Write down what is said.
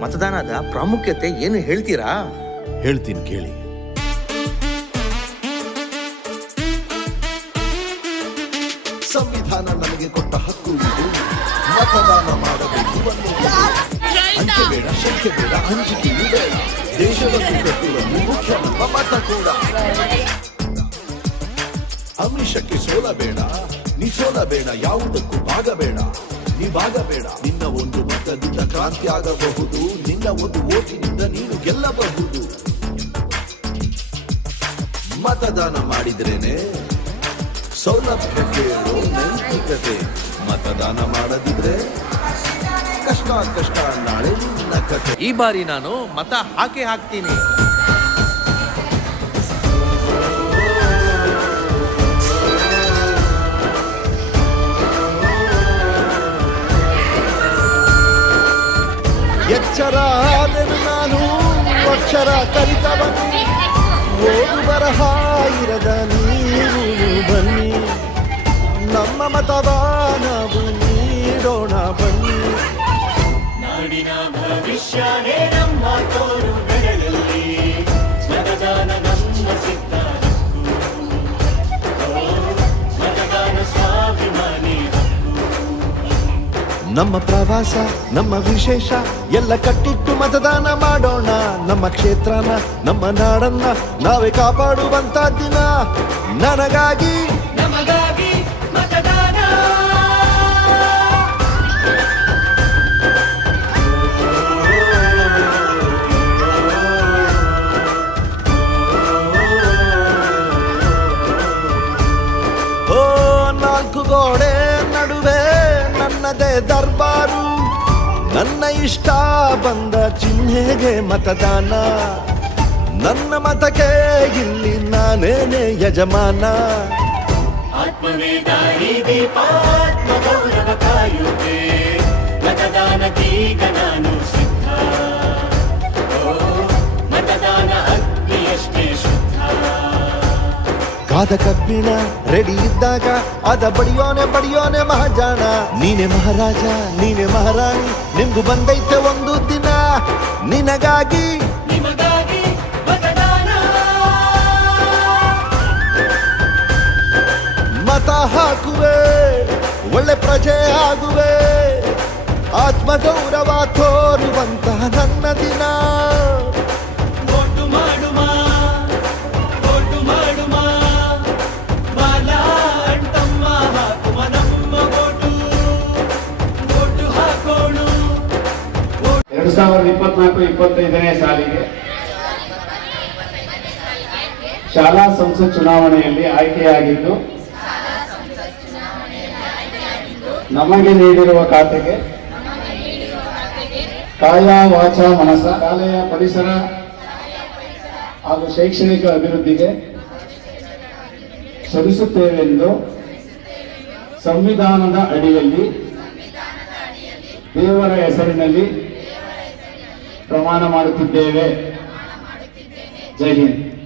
ಮತದಾನದ ಪ್ರಾಮುಖ್ಯತೆ ಏನು ಹೇಳ್ತೀರಾ? ಹೇಳ್ತೀನಿ ಕೇಳಿ. ಸಂವಿಧಾನ ನಮಗೆ ಕೊಟ್ಟ ಹಕ್ಕು ಇದು. ಮತದಾನ ಮಾಡಬೇಕು ಅಂಕೆ ಬೇಡ ಶಂಕೆ ಬೇಡ ಹಂಚಿಕೆಯೂ ಬೇಡ. ದೇಶವನ್ನು ಮುಖ್ಯ ನಮ್ಮ ಮತ ಕೂಡ. ಅಮಿಷಕ್ಕೆ ಸೋಲಬೇಡ ನಿಸೋಲಬೇಡ ಯಾವುದಕ್ಕೂ ಭಾಗಬೇಡ ನೀ ಭಾಗಬೇಡ ನಿನ್ನ ಒಂದು ಮತದಿಂದ ಕ್ರಾಂತಿ ಆಗಬಹುದು ನಿನ್ನ ಒಂದು ಓಟಿನಿಂದ ನೀನು ಗೆಲ್ಲಬಹುದು. ಮತದಾನ ಮಾಡಿದ್ರೇನೆ? ಸೌಲಭ್ಯ ಕೇಳೋ ನೈತಿಕತೆ. ಮತದಾನ ಮಾಡದಿದ್ರೆ ಕಷ್ಟ ಕಷ್ಟ ನಾಳೆ ನಿನ್ನ ಕಥೆ ಈ ಬಾರಿ ನಾನು ಮತ ಹಾಕಿ ಹಾಕ್ತೀನಿ. ಎಚ್ಚರ ಆದನು ನಾನು ಅಕ್ಷರ ಕಲಿತವನು. ಓದು ಬರಹ ಇರದ ನೀವು ಬನ್ನಿ. ನಮ್ಮ ಮತವ ನೀಡೋಣ ಬನ್ನಿ. ನಾಡಿನ ಭವಿಷ್ಯನೇ ನಮ್ಮ ಪ್ರವಾಸ ನಮ್ಮ ವಿಶೇಷ ಎಲ್ಲ ಕಟ್ಟಿಟ್ಟು ಮತದಾನ ಮಾಡೋಣ. ನಮ್ಮ ಕ್ಷೇತ್ರನ ನಮ್ಮ ನಾಡನ್ನ ನಾವೇ ಕಾಪಾಡುವಂತ ದಿನ. ನನಗಾಗಿ ಓ ನಾಲ್ಕು ಗೋಡೆ ನಡುವೆ ನನ್ನದೇ ದರ್ಬಾರು. ನನ್ನ ಇಷ್ಟ ಬಂದ ಚಿಹ್ನೆಗೆ ಮತದಾನ. ನನ್ನ ಮತಕ್ಕೆ ಇಲ್ಲಿ ನಾನೇನೆ ಯಜಮಾನ. ಆತ್ಮವೇ ಕಾಯುತ್ತೆ. ಮತದಾನಕ್ಕೀಗ ನಾನು ಕಾದ ಕಬ್ಬಿಣ ರೆಡಿ ಇದ್ದಾಗ ಅದ ಬಡಿಯೋನೆ ಬಡಿಯೋನೆ ಮಹಾಜಾಣ ನೀನೆ ಮಹಾರಾಜ ನೀನೆ ಮಹಾರಾಣಿ ನಿಮ್ಗೂ ಬಂದೈತೆ ಒಂದು ದಿನ. ನಿನಗಾಗಿ ಮತ ಹಾಕುವೆ ಒಳ್ಳೆ ಪ್ರಜೆ ಆಗುವೆ. ಆತ್ಮಗೌರವ ತೋರುವಂತಹ ನನ್ನ ದಿನ. ಎರಡು ಸಾವಿರದ ಇಪ್ಪತ್ನಾಲ್ಕು, ಇಪ್ಪತ್ತೈದನೇ ಸಾಲಿಗೆ. ಶಾಲಾ ಸಂಸತ್ ಚುನಾವಣೆಯಲ್ಲಿ ಆಯ್ಕೆಯಾಗಿದ್ದು, ನಮಗೆ ನೀಡಿರುವ ಖಾತೆಗೆ ಕಾಯ ವಾಚ ಮನಸ ಶಾಲೆಯ ಪರಿಸರ ಹಾಗೂ ಶೈಕ್ಷಣಿಕ ಅಭಿವೃದ್ಧಿಗೆ ಶ್ರಮಿಸುತ್ತೇವೆಂದು ಸಂವಿಧಾನದ ಅಡಿಯಲ್ಲಿ ದೇವರ ಹೆಸರಿನಲ್ಲಿ ಪ್ರಮಾಣ ಮಾಡುತ್ತಿದ್ದೇವೆ. ಜೈ ಹಿಂದ್.